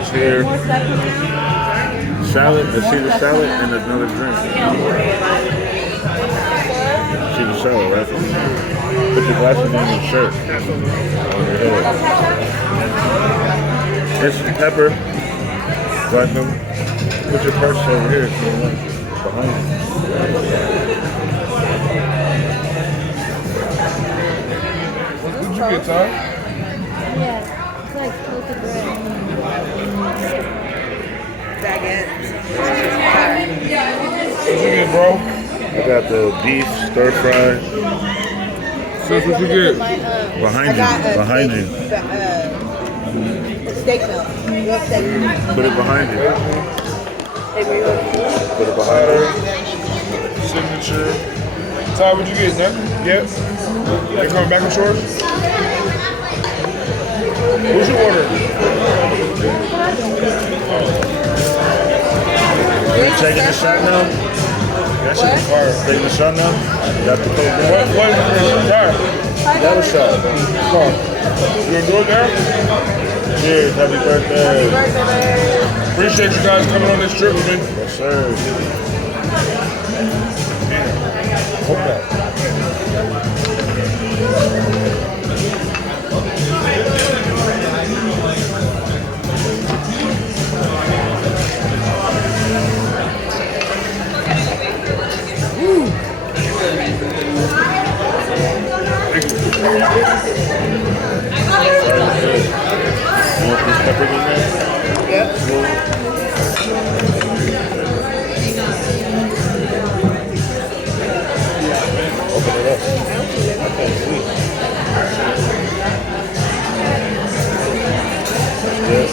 is here. Salad, I see the salad and another drink. See the salad, right? Put your glasses on your shirt. On your head. It's pepper. Black pepper. Put your purse over here. Behind you. What did you get, Ty? Yeah, it's like toasted bread. Baguette. What you get, bro? I got the beef stir fry. Sis, what you get? Behind you. Behind you. Steak milk. Real steak milk. Put it behind you. Hey, where you going? Put it behind you. Signature. Ty, what you get, nothing? Yep. They coming back on shores? What's your order? You taking a shot now? That shit is fire. Taking a shot now? You got the coke down? What is it? Ty, Got a shot. come on. You gonna do it now? Cheers. Happy birthday. Appreciate you guys coming on this trip with me. Yes, sir. Hope that. You want these peppers in there? Yep. Open it up. Okay, sweet. That's good.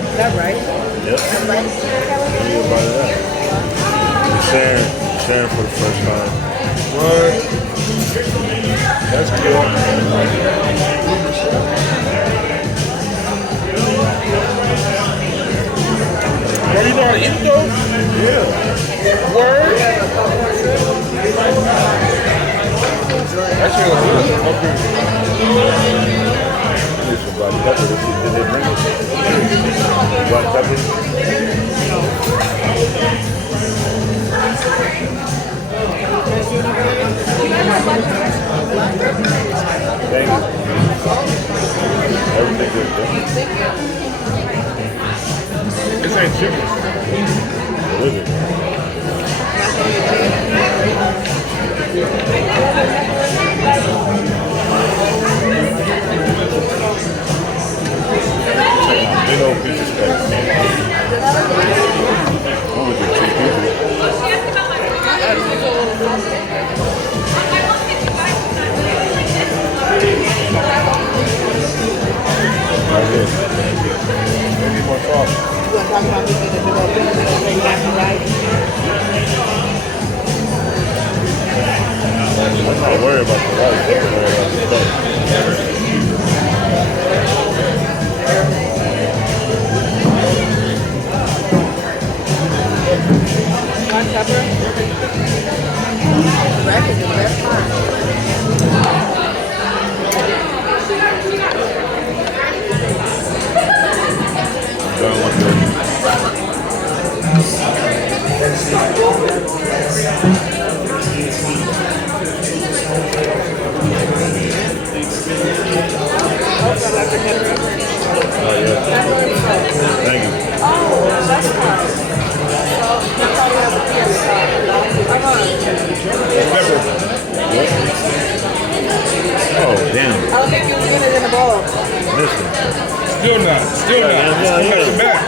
Is that right? Yep. That's right. Give me a bite of that. You're sharing for the first time. What? That's good. Bro, you know how to eat those? Yeah. Word? That shit was good. Okay. Here's some black pepper. Did they bring it? Black pepper? Thank you. Everything good, bro. This ain't chicken. What is it? Big old piece of steak. Only for 2 people. Like this. Maybe more sauce. You want to talk about this in the middle of the right? I'm not worried about the rice. I'm worried about the steak. Black pepper. Black is the best part. Done with it. Oh, yeah. Thank you. Pepper. Oh, damn. I don't think you can get it in a bowl. Listen. Still not. Still not. Yeah. Back to back.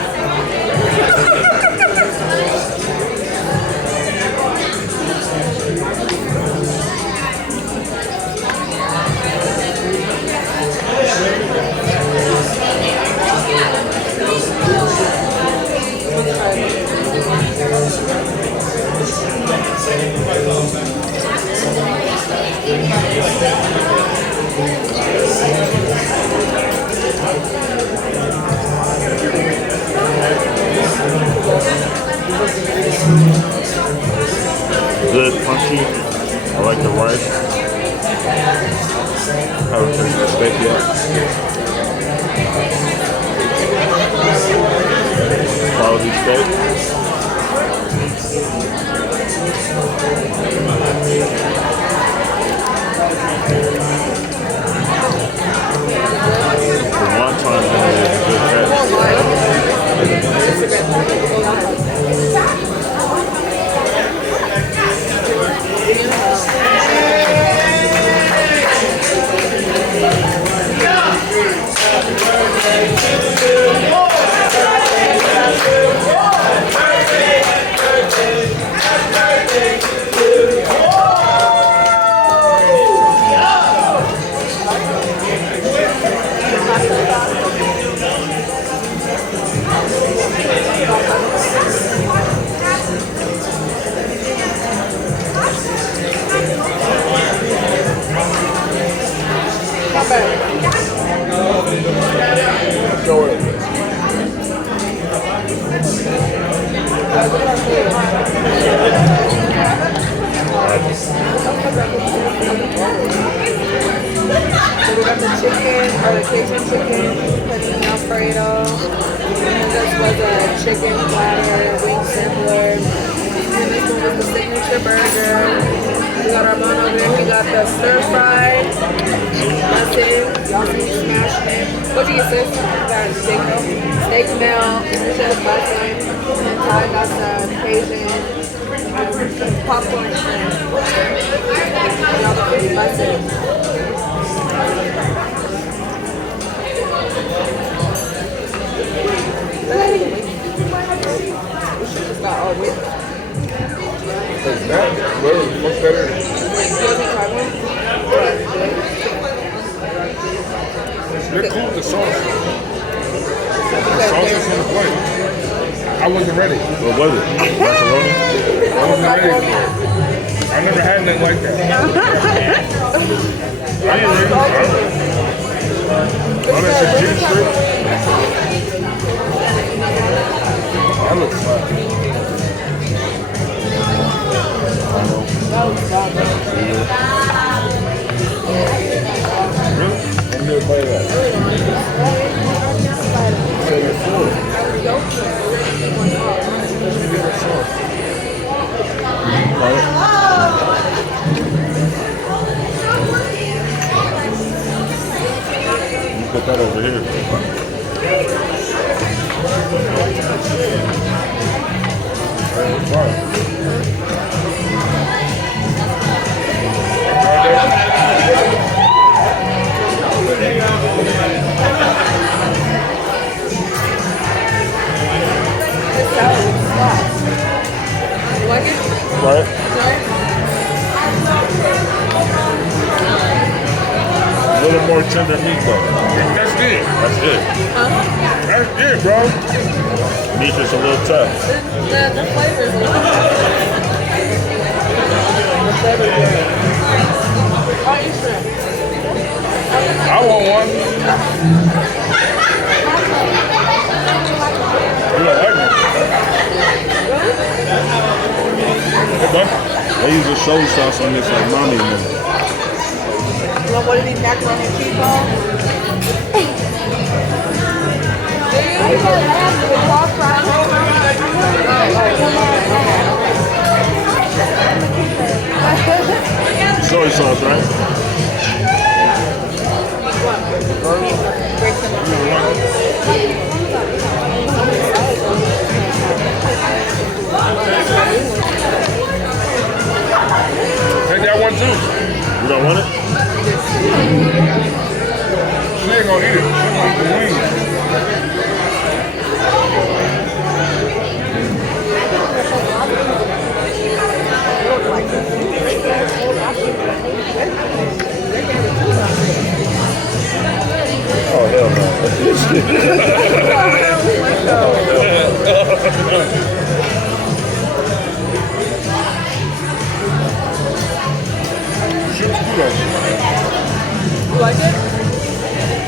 Show it. So we got the chicken, or the Cajun chicken, penne Alfredo. And this was a chicken platter, wing sampler. And this one was the signature burger. We got our bun over there. We got the stir fry. That's it. Y'all can smash it. What'd you get, sis? We got steak melt. Steak melt. This is bussin'. And Ty got the Cajun popcorn shrimp. Y'all got the bussin'. What's that in? They're cool with the sauce. The sauce is on the plate. I wasn't ready. What was it? Macaroni? I wasn't ready. I never had nothing like that. I ain't ready. Oh, that's a chicken strip? That looks fine. Really? I'm gonna play that. So you're full. You put that over here. That's fine. You like it? Right? A little more tender meat though. That's it. That's it. That's it, bro. Meat is a little tough. The flavor is a little The flavor is good. Oh, you shrimp. I want one. You don't like it? They use a soy sauce on this like mommy and them. You want one of these macaroni and cheese balls? Soy sauce, right? Take that one too. You don't want it? She ain't gonna eat it. She gonna eat the wings. Oh, hell no. Shit's good on it. You like it?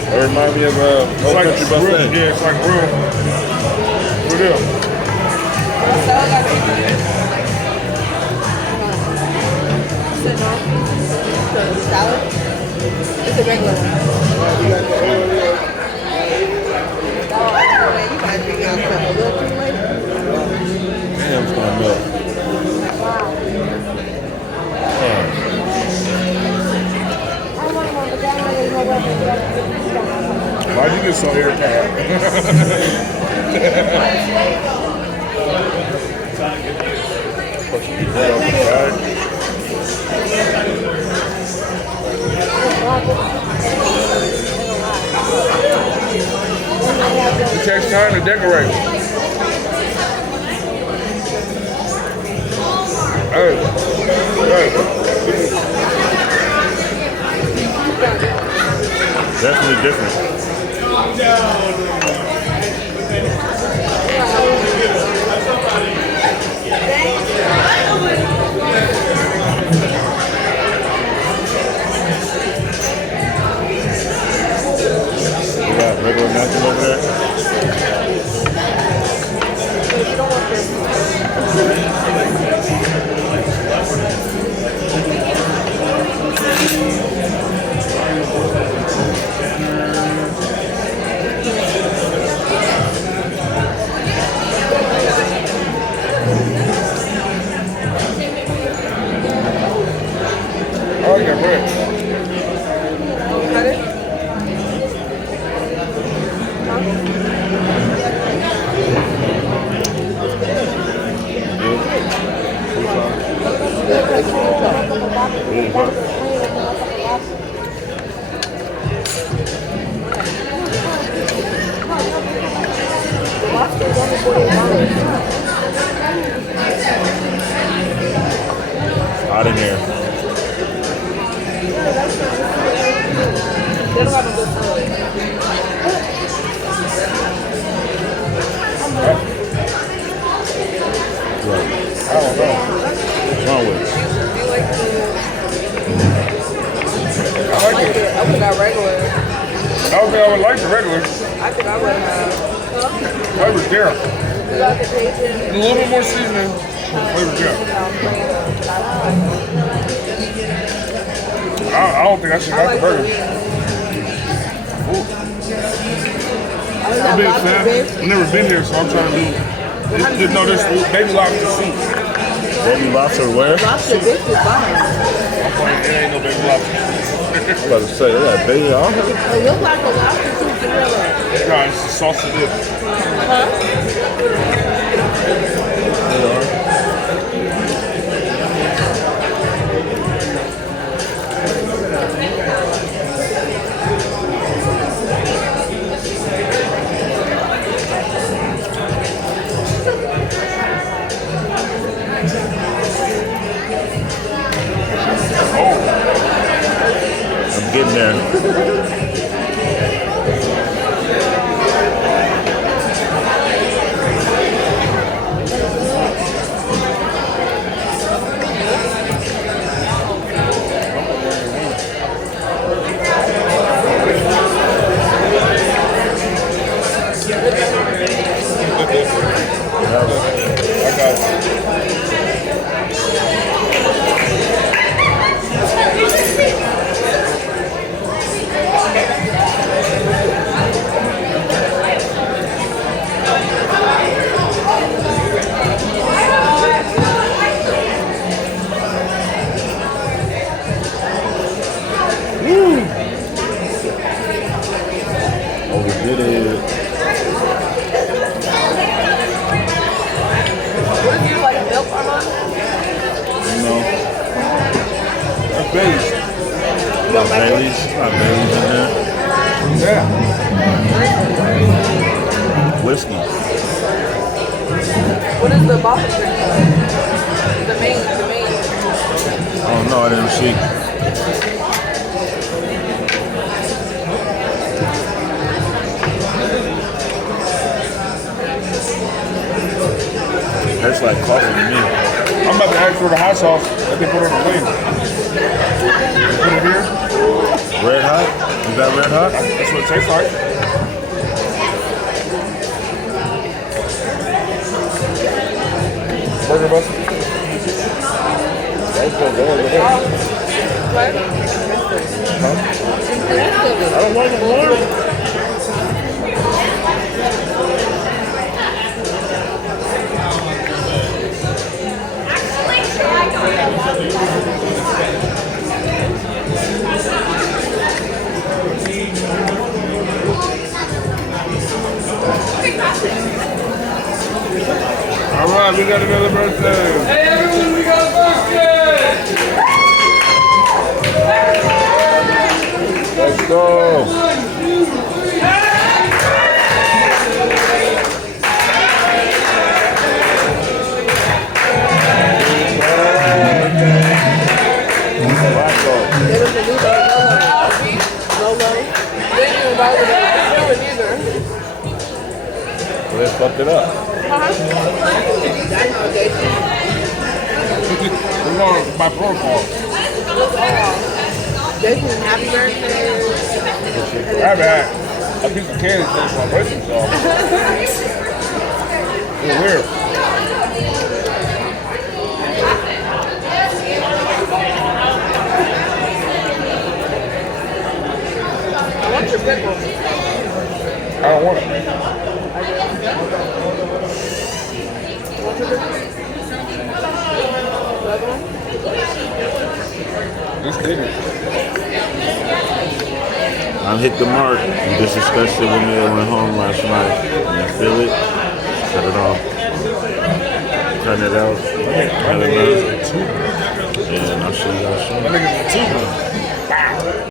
It reminds me of It's Old like Country real, Buffet. yeah, it's like real. For real. Salad? It's a regular one. Oh, man, you gotta drink out a little too late. Damn, it's gonna melt. Why'd you get so irritated? It takes time to decorate. Hey. Definitely different. You got regular nachos over there? don't think I would like the regular. I think I would have. Flavor's there. You got the Cajun. A little bit more seasoning. Flavor's there. I don't think I should I got like the the burger. wings. I'm a big fan. I've never been here, so I'm trying to do. No, this baby lobster soup. Baby lobster where? Lobster bisque is fine. I'm playing, it ain't no baby lobster. I'm about to say, that baby lobster. It looks like a lobster soup to real. No, it's the salsa dip. Huh? I'm getting there. I got it. Oh, we did it. What do you like, milk Armand? No. That's Bailey's. Got Bailey's. Got Bailey's in there. Yeah. Whiskey. What is the bottle drink? The main. Oh no, I didn't see. Tastes like coffee to me. I'm about to ask for the hot sauce that they put on the plate. Put it here. Red hot? Is that red hot? That's what it tastes like. Burger bus. That's good. Go ahead. What? I don't want more. All right, we got another birthday. Hey, everyone, we got a birthday. Let's go. They don't believe it. No. They didn't even bother to do it either. Well, they fucked it up. That's how they do. We're going by protocol. They do happy birthday. I've had a piece of candy since my birthday, so it's weird. I want your pickle. I don't want it. Want your pickle? The other one? It's bigger. I hit the mark. We just discussed it when we went home last night. When you feel it, cut it off. Turn it out. Cut it out. And I'll see you guys soon. I think it's a two.